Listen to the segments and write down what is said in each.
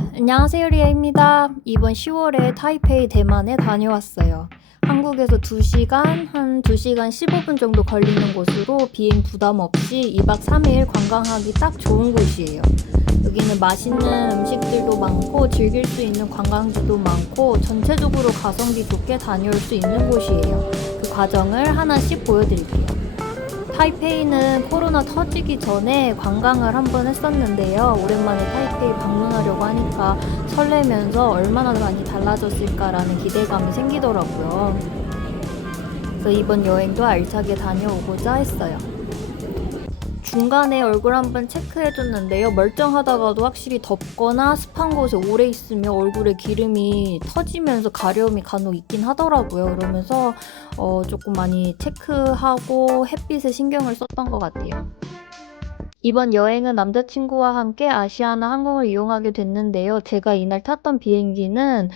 안녕하세요, 리아입니다. 이번 10월에 타이페이 대만에 다녀왔어요. 한국에서 2시간, 한 2시간 15분 정도 걸리는 곳으로 비행 부담 없이 2박 3일 관광하기 딱 좋은 곳이에요. 여기는 맛있는 음식들도 많고 즐길 수 있는 관광지도 많고 전체적으로 가성비 좋게 다녀올 수 있는 곳이에요. 그 과정을 하나씩 보여드릴게요. 타이페이는 코로나 터지기 전에 관광을 한번 했었는데요. 오랜만에 타이페이 방문하려고 하니까 설레면서 얼마나 많이 달라졌을까라는 기대감이 생기더라고요. 그래서 이번 여행도 알차게 다녀오고자 했어요. 중간에 얼굴 한번 체크해줬는데요. 멀쩡하다가도 확실히 덥거나 습한 곳에 오래 있으면 얼굴에 기름이 터지면서 가려움이 간혹 있긴 하더라고요. 그러면서 조금 많이 체크하고 햇빛에 신경을 썼던 것 같아요. 이번 여행은 남자친구와 함께 아시아나 항공을 이용하게 됐는데요. 제가 이날 탔던 비행기는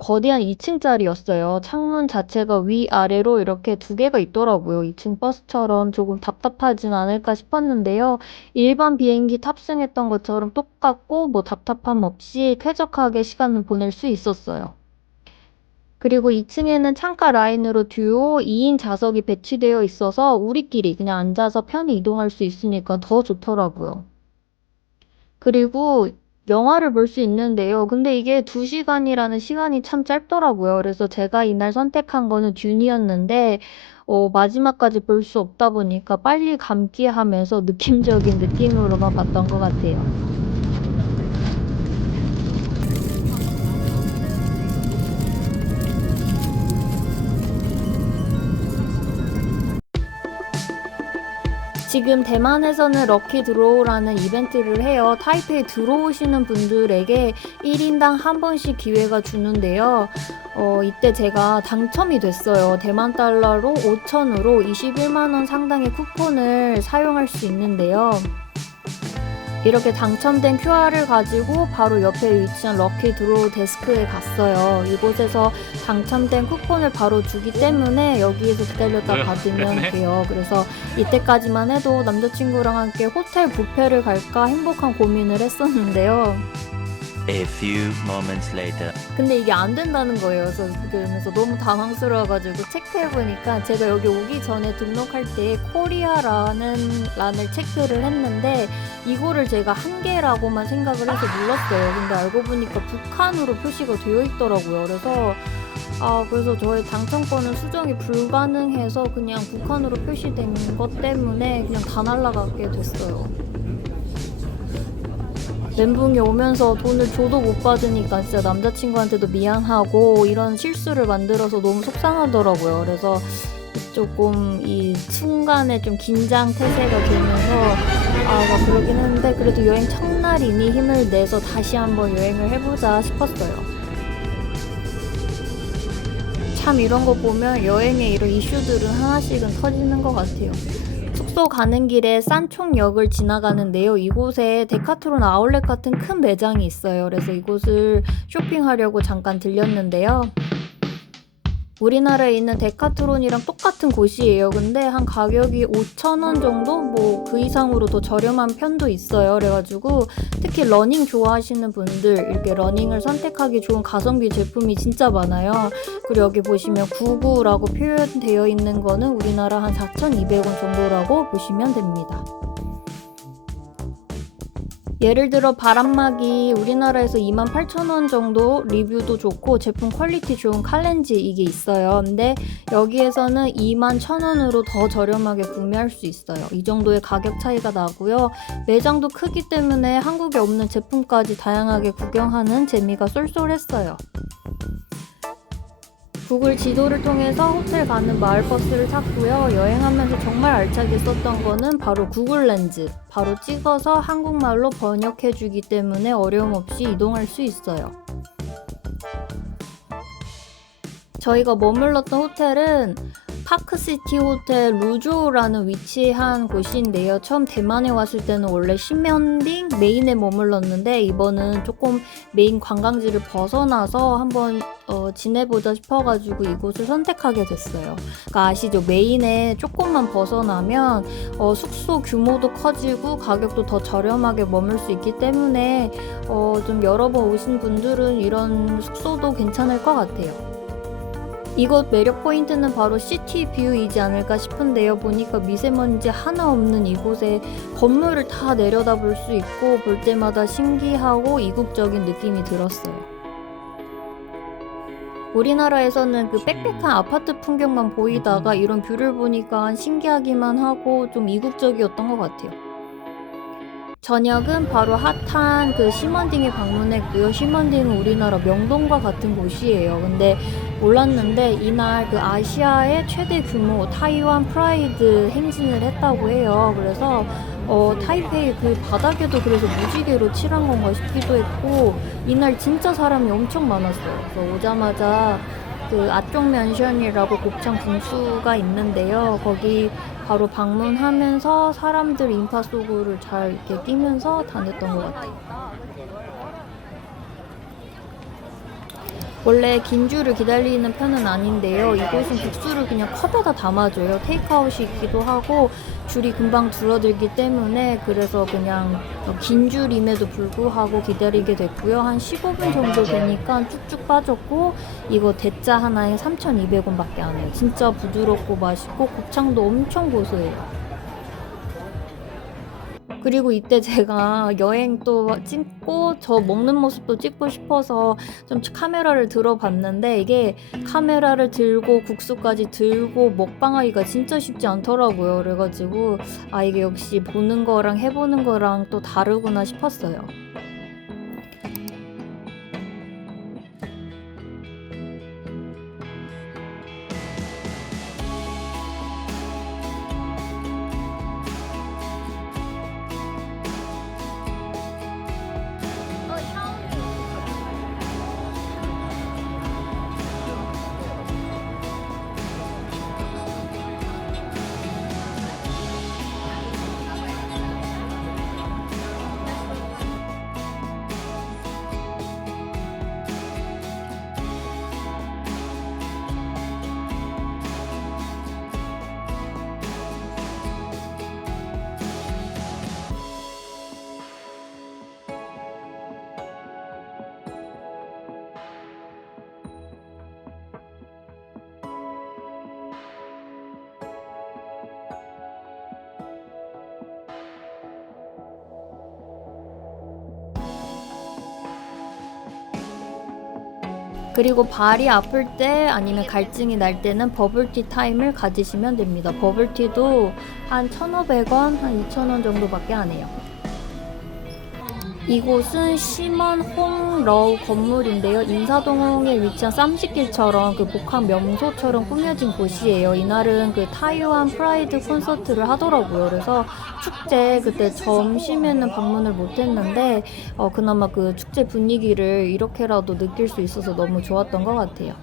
거대한 2층짜리였어요. 창문 자체가 위아래로 이렇게 두 개가 있더라고요. 2층 버스처럼 조금 답답하진 않을까 싶었는데요. 일반 비행기 탑승했던 것처럼 똑같고 뭐 답답함 없이 쾌적하게 시간을 보낼 수 있었어요. 그리고 2층에는 창가 라인으로 듀오 2인 좌석이 배치되어 있어서 우리끼리 그냥 앉아서 편히 이동할 수 있으니까 더 좋더라고요. 그리고 영화를 볼 수 있는데요. 근데 이게 2시간이라는 시간이 참 짧더라고요. 그래서 제가 이날 선택한 거는 듄이었는데, 마지막까지 볼 수 없다 보니까 빨리 감기 하면서 느낌적인 느낌으로만 봤던 것 같아요. 지금 대만에서는 럭키 드로우라는 이벤트를 해요. 타이페이 들어오시는 분들에게 1인당 한 번씩 기회가 주는데요. 이때 제가 당첨이 됐어요. 대만 달러로 5천으로 21만 원 상당의 쿠폰을 사용할 수 있는데요. 이렇게 당첨된 QR을 가지고 바로 옆에 위치한 럭키 드로우 데스크에 갔어요. 이곳에서 당첨된 쿠폰을 바로 주기 때문에 여기에서 기다렸다 받으면 돼요. 그래서 이때까지만 해도 남자친구랑 함께 호텔 뷔페를 갈까 행복한 고민을 했었는데요. A few moments later. 근데 이게 안 된다는 거예요. 그래서 너무 당황스러워가지고 체크해보니까 제가 여기 오기 전에 등록할 때 코리아라는 란을 체크를 했는데 이거를 제가 한 개라고만 생각을 해서 눌렀어요. 근데 알고 보니까 북한으로 표시가 되어 있더라고요. 그래서 저의 당첨권은 수정이 불가능해서 그냥 북한으로 표시된 것 때문에 그냥 다 날라가게 됐어요. 멘붕이 오면서 돈을 줘도 못 받으니까 진짜 남자친구한테도 미안하고 이런 실수를 만들어서 너무 속상하더라고요. 그래서 조금 이 순간에 좀 긴장 태세가 되면서 막 그러긴 했는데 그래도 여행 첫날이니 힘을 내서 다시 한번 여행을 해보자 싶었어요. 참 이런 거 보면 여행의 이런 이슈들은 하나씩은 터지는 것 같아요. 숙소 가는 길에 산총역을 지나가는데요. 이곳에 데카트론 아울렛 같은 큰 매장이 있어요. 그래서 이곳을 쇼핑하려고 잠깐 들렸는데요. 우리나라에 있는 데카트론이랑 똑같은 곳이에요. 근데 한 가격이 5,000원 정도? 뭐 그 이상으로 더 저렴한 편도 있어요. 그래가지고 특히 러닝 좋아하시는 분들 이렇게 러닝을 선택하기 좋은 가성비 제품이 진짜 많아요. 그리고 여기 보시면 99라고 표현되어 있는 거는 우리나라 한 4,200원 정도라고 보시면 됩니다. 예를 들어 바람막이 우리나라에서 28,000원 정도 리뷰도 좋고 제품 퀄리티 좋은 칼렌지 이게 있어요. 근데 여기에서는 21,000원으로 더 저렴하게 구매할 수 있어요. 이 정도의 가격 차이가 나고요. 매장도 크기 때문에 한국에 없는 제품까지 다양하게 구경하는 재미가 쏠쏠했어요. 구글 지도를 통해서 호텔 가는 마을버스를 탔고요. 여행하면서 정말 알차게 썼던 거는 바로 구글 렌즈. 바로 찍어서 한국말로 번역해주기 때문에 어려움 없이 이동할 수 있어요. 저희가 머물렀던 호텔은 파크시티 호텔 루조라는 위치한 곳인데요. 처음 대만에 왔을 때는 원래 신면딩 메인에 머물렀는데 이번은 조금 메인 관광지를 벗어나서 한번 지내보자 싶어가지고 이곳을 선택하게 됐어요. 그러니까 아시죠? 메인에 조금만 벗어나면 숙소 규모도 커지고 가격도 더 저렴하게 머물 수 있기 때문에 좀 여러 번 오신 분들은 이런 숙소도 괜찮을 것 같아요. 이곳 매력 포인트는 바로 시티 뷰이지 않을까 싶은데요. 보니까 미세먼지 하나 없는 이곳에 건물을 다 내려다 볼 수 있고 볼 때마다 신기하고 이국적인 느낌이 들었어요. 우리나라에서는 그 빽빽한 아파트 풍경만 보이다가 이런 뷰를 보니까 신기하기만 하고 좀 이국적이었던 것 같아요. 저녁은 바로 핫한 그 시먼딩에 방문했고요. 시먼딩은 우리나라 명동과 같은 곳이에요. 근데 몰랐는데 이날 그 아시아의 최대 규모 타이완 프라이드 행진을 했다고 해요. 그래서 타이페이 그 바닥에도 그래서 무지개로 칠한 건가 싶기도 했고 이날 진짜 사람이 엄청 많았어요. 그래서 오자마자 그 아쪽 맨션이라고 곱창 분수가 있는데요. 거기 바로 방문하면서 사람들 인파 속을 잘 이렇게 끼면서 다녔던 것 같아요. 원래 긴 줄을 기다리는 편은 아닌데요. 이곳은 국수를 그냥 컵에다 담아줘요. 테이크아웃이 있기도 하고 줄이 금방 줄어들기 때문에 그래서 그냥 긴 줄임에도 불구하고 기다리게 됐고요. 한 15분 정도 되니까 쭉쭉 빠졌고 이거 대짜 하나에 3,200원밖에 안 해요. 진짜 부드럽고 맛있고 곱창도 엄청 고소해요. 그리고 이때 제가 여행 또 찍고 저 먹는 모습도 찍고 싶어서 좀 카메라를 들어봤는데 이게 카메라를 들고 국수까지 들고 먹방하기가 진짜 쉽지 않더라고요. 그래가지고 이게 역시 보는 거랑 해보는 거랑 또 다르구나 싶었어요. 그리고 발이 아플 때 아니면 갈증이 날 때는 버블티 타임을 가지시면 됩니다. 버블티도 한 1,500원, 한 2,000원 정도밖에 안 해요. 이곳은 시먼 홍러우 건물인데요. 인사동에 위치한 쌈식길처럼 그 복합 명소처럼 꾸며진 곳이에요. 이날은 그 타이완 프라이드 콘서트를 하더라고요. 그래서 축제 그때 점심에는 방문을 못했는데 그나마 그 축제 분위기를 이렇게라도 느낄 수 있어서 너무 좋았던 것 같아요.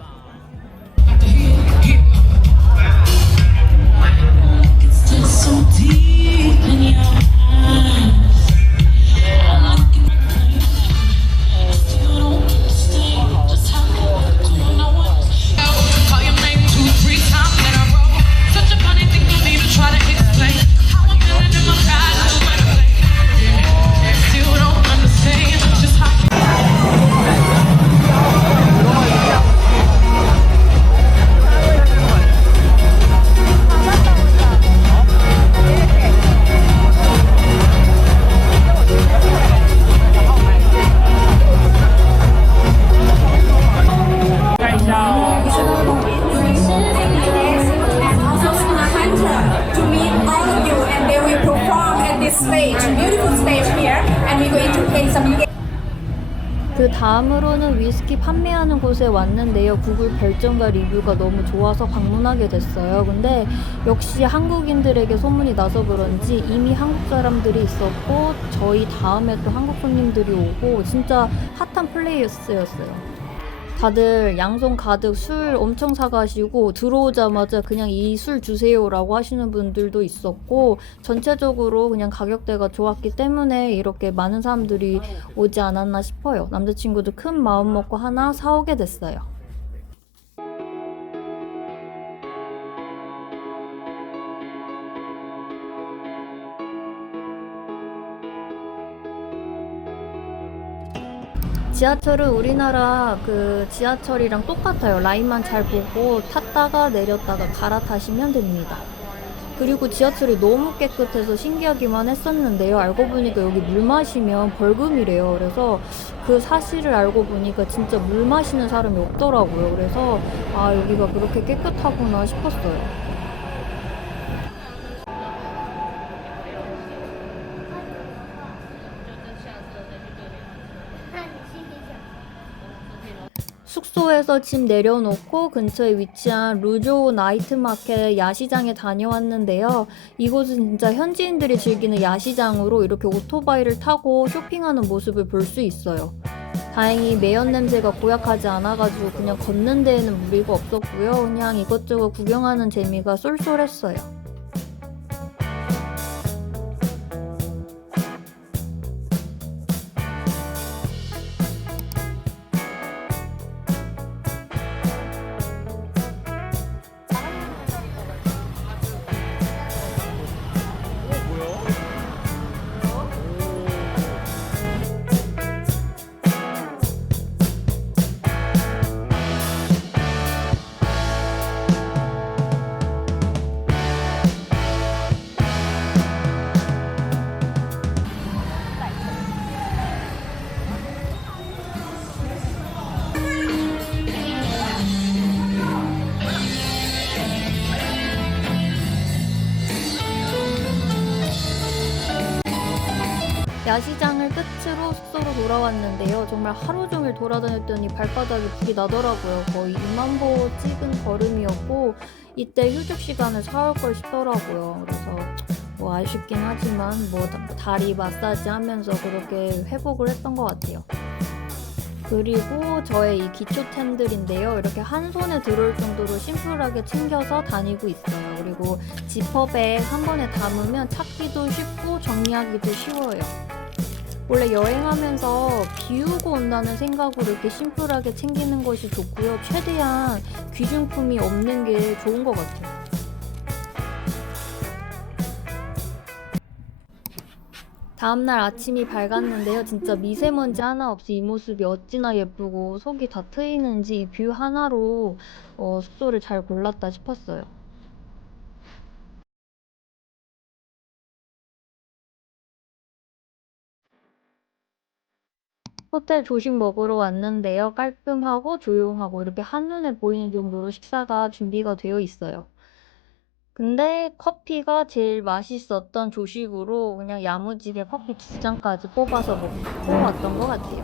그 다음으로는 위스키 판매하는 곳에 왔는데요. 구글 별점과 리뷰가 너무 좋아서 방문하게 됐어요. 근데 역시 한국인들에게 소문이 나서 그런지 이미 한국 사람들이 있었고 저희 다음에 또 한국 손님들이 오고 진짜 핫한 플레이스였어요. 다들 양손 가득 술 엄청 사가시고 들어오자마자 그냥 이 술 주세요라고 하시는 분들도 있었고, 전체적으로 그냥 가격대가 좋았기 때문에 이렇게 많은 사람들이 오지 않았나 싶어요. 남자친구도 큰 마음 먹고 하나 사오게 됐어요. 지하철은 우리나라 그 지하철이랑 똑같아요. 라인만 잘 보고 탔다가 내렸다가 갈아타시면 됩니다. 그리고 지하철이 너무 깨끗해서 신기하기만 했었는데요. 알고 보니까 여기 물 마시면 벌금이래요. 그래서 그 사실을 알고 보니까 진짜 물 마시는 사람이 없더라고요. 그래서 아, 여기가 그렇게 깨끗하구나 싶었어요. 숙소에서 짐 내려놓고 근처에 위치한 루조 나이트마켓 야시장에 다녀왔는데요. 이곳은 진짜 현지인들이 즐기는 야시장으로 이렇게 오토바이를 타고 쇼핑하는 모습을 볼 수 있어요. 다행히 매연 냄새가 고약하지 않아가지고 그냥 걷는 데에는 무리가 없었고요. 그냥 이것저것 구경하는 재미가 쏠쏠했어요. 야시장을 끝으로 숙소로 돌아왔는데요. 정말 하루 종일 돌아다녔더니 발바닥에 불이 나더라고요. 거의 2만 보 찍은 걸음이었고, 이때 휴식 시간을 사올 걸 싶더라고요. 그래서 뭐 아쉽긴 하지만 뭐 다리 마사지 하면서 그렇게 회복을 했던 것 같아요. 그리고 저의 이 기초템들인데요. 이렇게 한 손에 들어올 정도로 심플하게 챙겨서 다니고 있어요. 그리고 지퍼백 한 번에 담으면 찾기도 쉽고 정리하기도 쉬워요. 원래 여행하면서 비우고 온다는 생각으로 이렇게 심플하게 챙기는 것이 좋고요. 최대한 귀중품이 없는 게 좋은 것 같아요. 다음날 아침이 밝았는데요. 진짜 미세먼지 하나 없이 이 모습이 어찌나 예쁘고 속이 다 트이는지 이 뷰 하나로 숙소를 잘 골랐다 싶었어요. 호텔 조식 먹으러 왔는데요. 깔끔하고 조용하고 이렇게 한눈에 보이는 정도로 식사가 준비가 되어 있어요. 근데 커피가 제일 맛있었던 조식으로 그냥 야무지게 커피 2잔까지 뽑아서 먹고 왔던 것 같아요.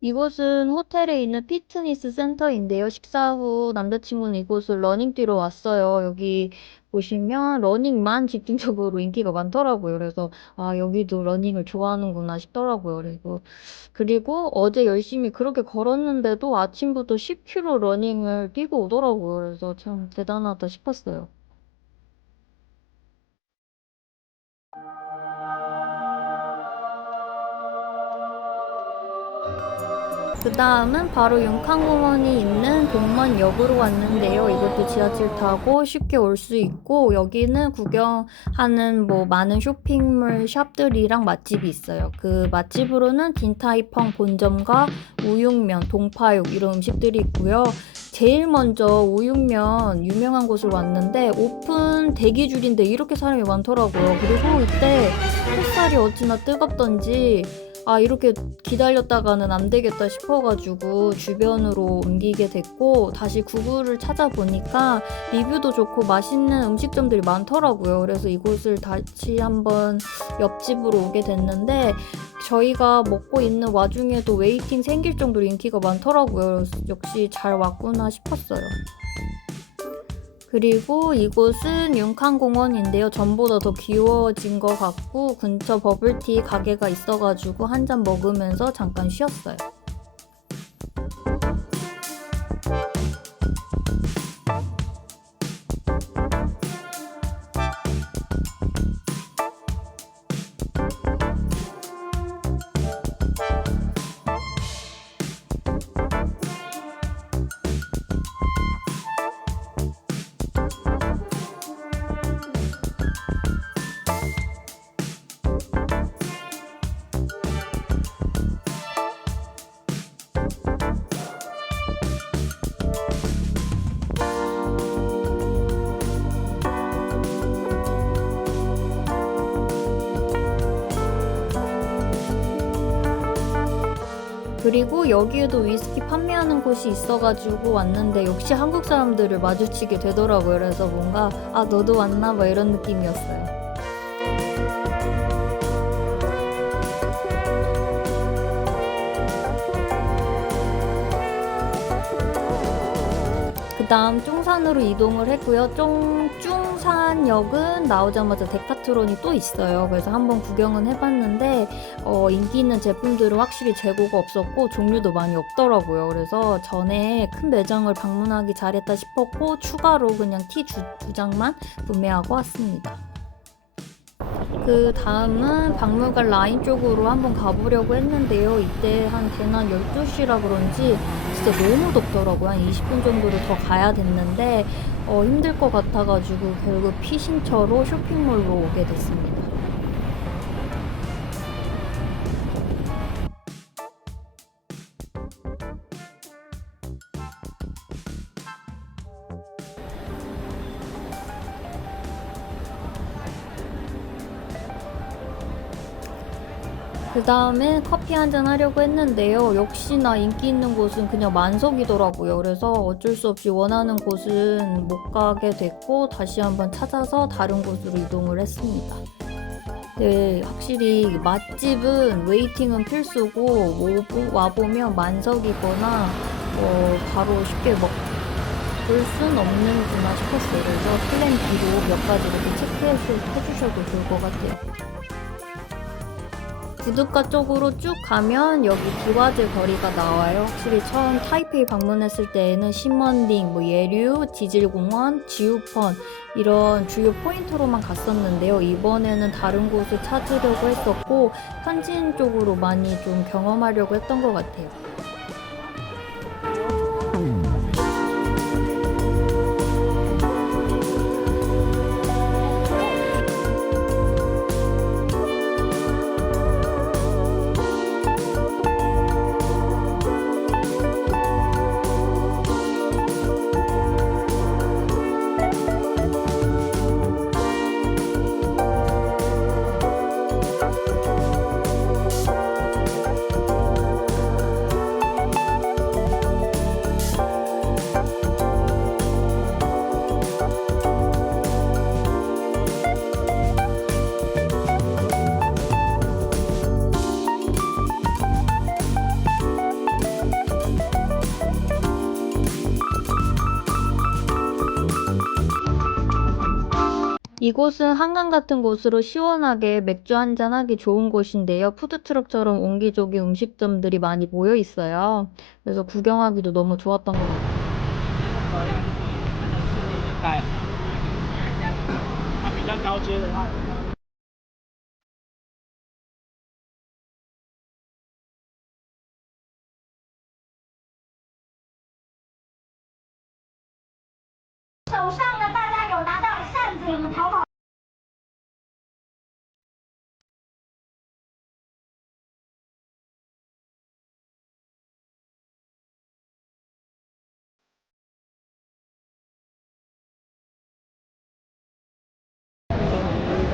이곳은 호텔에 있는 피트니스 센터인데요. 식사 후 남자친구는 이곳을 러닝 뛰러 왔어요. 여기 보시면 러닝만 집중적으로 인기가 많더라고요. 그래서 아, 여기도 러닝을 좋아하는구나 싶더라고요. 그리고 어제 열심히 그렇게 걸었는데도 아침부터 10km 러닝을 뛰고 오더라고요. 그래서 참 대단하다 싶었어요. 그 다음은 바로 윤칸공원이 있는 동만역으로 왔는데요. 이것도 지하철 타고 쉽게 올 수 있고, 여기는 구경하는 뭐 많은 쇼핑몰 샵들이랑 맛집이 있어요. 그 맛집으로는 딘타이펑 본점과 우육면, 동파육 이런 음식들이 있고요. 제일 먼저 우육면 유명한 곳을 왔는데 오픈 대기 줄인데 이렇게 사람이 많더라고요. 그리고 이때 햇살이 어찌나 뜨겁던지 아, 이렇게 기다렸다가는 안 되겠다 싶어가지고 주변으로 옮기게 됐고, 다시 구글을 찾아보니까 리뷰도 좋고 맛있는 음식점들이 많더라고요. 그래서 이곳을 다시 한번 옆집으로 오게 됐는데, 저희가 먹고 있는 와중에도 웨이팅 생길 정도로 인기가 많더라고요. 역시 잘 왔구나 싶었어요. 그리고 이곳은 윤칸공원인데요. 전보다 더 귀여워진 것 같고 근처 버블티 가게가 있어가지고 한 잔 먹으면서 잠깐 쉬었어요. 그리고 여기에도 위스키 판매하는 곳이 있어가지고 왔는데 역시 한국 사람들을 마주치게 되더라고요. 그래서 뭔가 아 너도 왔나 봐 이런 느낌이었어요. 그 다음 쫑산으로 이동을 했고요. 쫑산역은 나오자마자 데카트론이 또 있어요. 그래서 한번 구경은 해봤는데 인기 있는 제품들은 확실히 재고가 없었고 종류도 많이 없더라고요. 그래서 전에 큰 매장을 방문하기 잘했다 싶었고 추가로 그냥 티 두 장만 구매하고 왔습니다. 그 다음은 박물관 라인 쪽으로 한번 가보려고 했는데요. 이때 한 대낮 12시라 그런지 진짜 너무 덥더라고요. 한 20분 정도를 더 가야 됐는데 힘들 것 같아가지고 결국 피신처로 쇼핑몰로 오게 됐습니다. 그 다음에 커피 한잔 하려고 했는데요. 역시나 인기 있는 곳은 그냥 만석이더라고요. 그래서 어쩔 수 없이 원하는 곳은 못 가게 됐고 다시 한번 찾아서 다른 곳으로 이동을 했습니다. 네, 확실히 맛집은 웨이팅은 필수고 와보면 만석이거나 바로 쉽게 먹을 순 없는구나 싶었어요. 그래서 플랜 B로 몇 가지 이렇게 체크해주셔도 좋을 것 같아요. 부둣가 쪽으로 쭉 가면 여기 기와제 거리가 나와요. 확실히 처음 타이페이 방문했을 때에는 시먼딩, 예류, 지질공원, 지우펀 이런 주요 포인트로만 갔었는데요. 이번에는 다른 곳을 찾으려고 했었고 현지인 쪽으로 많이 좀 경험하려고 했던 것 같아요. 이곳은 한강 같은 곳으로 시원하게 맥주 한잔 하기 좋은 곳인데요. 푸드트럭처럼 옹기종기 음식점들이 많이 모여 있어요. 그래서 구경하기도 너무 좋았던 것 같아요. 比较高阶的话，手上呢，大家有拿到扇子，有没有逃跑？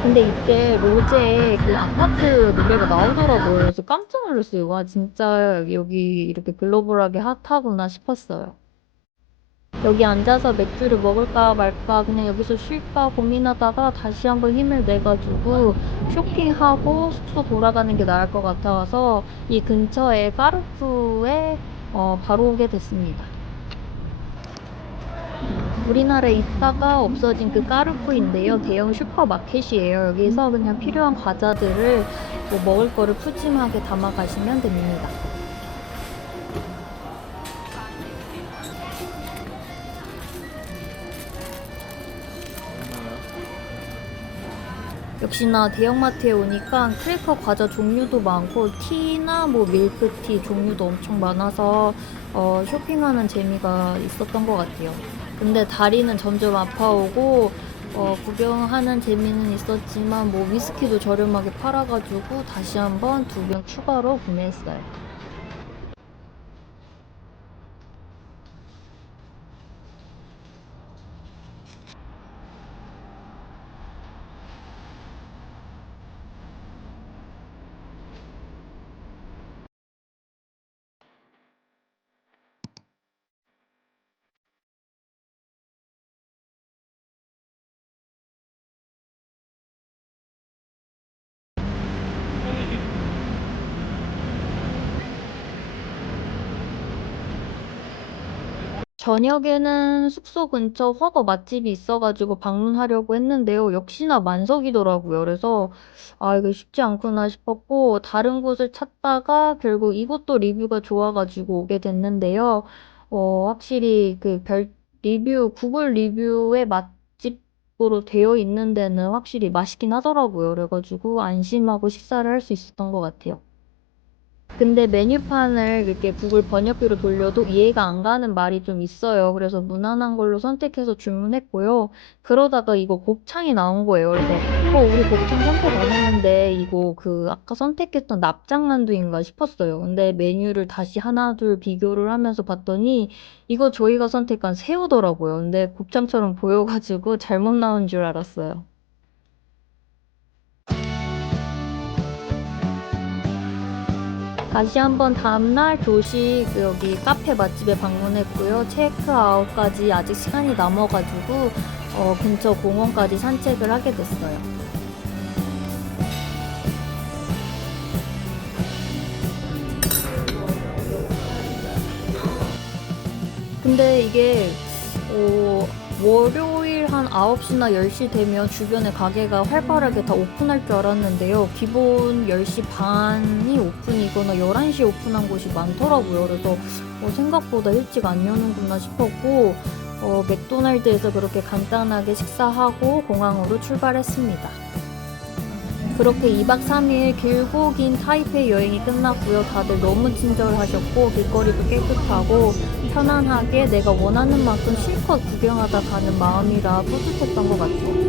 근데 이때 로제에 그 아파트 노래가 나오더라고요. 그래서 깜짝 놀랐어요. 와, 진짜 여기 이렇게 글로벌하게 핫하구나 싶었어요. 여기 앉아서 맥주를 먹을까 말까 그냥 여기서 쉴까 고민하다가 다시 한번 힘을 내가지고 쇼핑하고 숙소 돌아가는 게 나을 것 같아서 이 근처에 까르푸에 바로 오게 됐습니다. 우리나라에 있다가 없어진 그 까르푸인데요. 대형 슈퍼마켓이에요. 여기서 그냥 필요한 과자들을 뭐 먹을 거를 푸짐하게 담아 가시면 됩니다. 역시나 대형마트에 오니까 크래커 과자 종류도 많고 티나 뭐 밀크티 종류도 엄청 많아서 쇼핑하는 재미가 있었던 것 같아요. 근데 다리는 점점 아파오고 구경하는 재미는 있었지만 뭐 위스키도 저렴하게 팔아가지고 다시 한번 2병 추가로 구매했어요. 저녁에는 숙소 근처 허거 맛집이 있어가지고 방문하려고 했는데요. 역시나 만석이더라고요. 그래서 아, 이거 쉽지 않구나 싶었고 다른 곳을 찾다가 결국 이곳도 리뷰가 좋아가지고 오게 됐는데요. 확실히 그 구글 리뷰의 맛집으로 되어 있는 데는 확실히 맛있긴 하더라고요. 그래가지고 안심하고 식사를 할 수 있었던 것 같아요. 근데 메뉴판을 이렇게 구글 번역기로 돌려도 이해가 안 가는 말이 좀 있어요. 그래서 무난한 걸로 선택해서 주문했고요. 그러다가 이거 곱창이 나온 거예요. 그래서 우리 곱창 선택 안 했는데 이거 그 아까 선택했던 납작만두인가 싶었어요. 근데 메뉴를 다시 하나 둘 비교를 하면서 봤더니 이거 저희가 선택한 새우더라고요. 근데 곱창처럼 보여가지고 잘못 나온 줄 알았어요. 다시 한번 다음날 조식 여기 카페 맛집에 방문했고요. 체크아웃까지 아직 시간이 남아가지고 근처 공원까지 산책을 하게 됐어요. 근데 이게 월요일 한 9시나 10시 되면 주변에 가게가 활발하게 다 오픈할 줄 알았는데요. 기본 10시 반이 오픈이거나 11시에 오픈한 곳이 많더라고요. 그래서 생각보다 일찍 안 여는구나 싶었고 맥도날드에서 그렇게 간단하게 식사하고 공항으로 출발했습니다. 그렇게 2박 3일 길고 긴 타이페이 여행이 끝났고요. 다들 너무 친절하셨고 길거리도 깨끗하고 편안하게 내가 원하는 만큼 실컷 구경하다 가는 마음이라 뿌듯했던 것 같아요.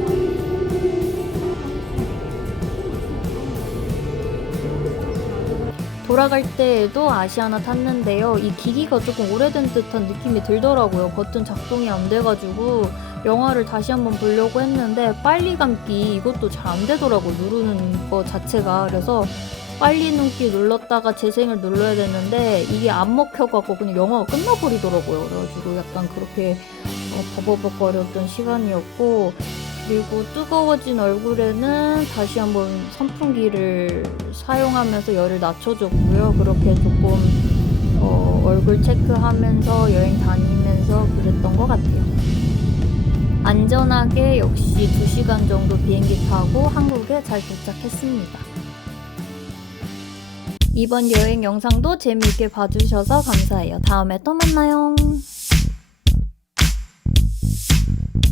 돌아갈 때에도 아시아나 탔는데요. 이 기기가 조금 오래된 듯한 느낌이 들더라고요. 버튼 작동이 안 돼가지고 영화를 다시 한번 보려고 했는데 빨리 감기 이것도 잘 안 되더라고요. 누르는 거 자체가. 그래서 빨리 num기 눌렀다가 재생을 눌러야 되는데 이게 안 먹혀갖고 그냥 영화가 끝나버리더라고요. 그래가지고 약간 그렇게 버벅버벅거렸던 시간이었고, 그리고 뜨거워진 얼굴에는 다시 한번 선풍기를 사용하면서 열을 낮춰줬고요. 그렇게 조금 얼굴 체크하면서 여행 다니면서 그랬던 것 같아요. 안전하게 역시 2시간 정도 비행기 타고 한국에 잘 도착했습니다. 이번 여행 영상도 재미있게 봐주셔서 감사해요. 다음에 또 만나요.